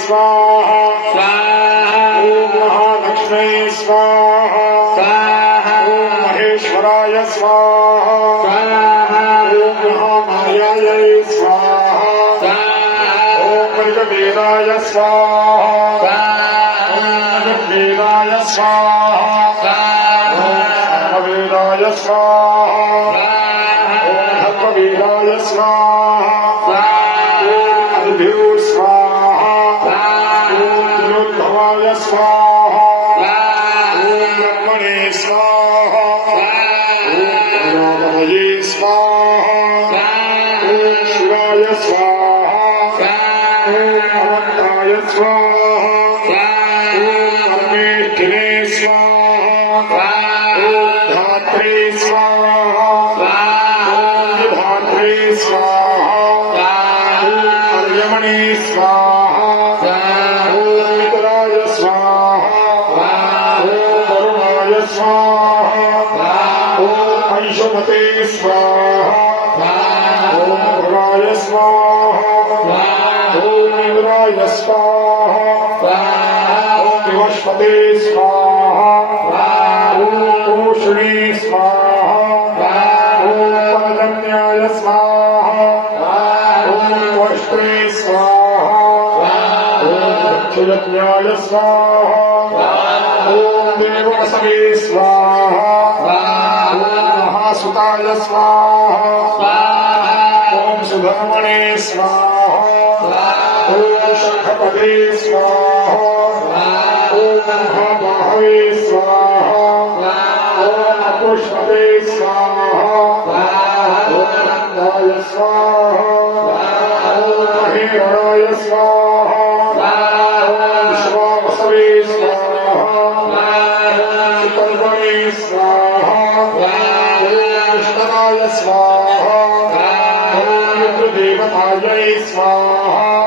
स्वाहा ओम महालक्ष्मी स्वाहा ओम महेश्वराय स्वाहा ओम महामायायै स्वाहा ओम ऋग्वेदाय स्वाहा ओम ऋग्वेदाय स्वाहा ओम सामवेदाय स्वाहा ओम भगववेदाय स्वाहा ओम अदिभ्यो स्वाहा स्वाहा ओम ब्रह्मणे स्वाहा ओम रामये स्वाहा ओम शिवाय स्वाहा ओम अनंताय स्वाहा ओम परमेष्ठिने स्वाहा ओम धात्रे स्वाहा ओम विधात्रे स्वाहा ओम अर्यमणे स्वाहा ओम ऐशमते स्वाहा ओम भगाय स्वाहा ओम इंद्राय स्वाहा ओम विवस्पते स्वाहा ओम तोषणे स्वाहा ओम पर्जन्याय स्वाहा ओम वष्ट्रे स्वाहा ओम दक्षयज्ञाय स्वाहा ओम देववसवे स्वाहा ओम महासुताय स्वाहा ओम सुब्रह्मणे स्वाहा ओम शंखपदे स्वाहा ओम महाबाहवे स्वाहा ओम पुष्पदे स्वाहा ओम नंदाय स्वाहा ओम महेरणाय स्वाहा ओम विश्वावसवे स्वाहा कल्पणे स्वाहा स्वाहा ओम रुद्रदेवतायै स्वाहा।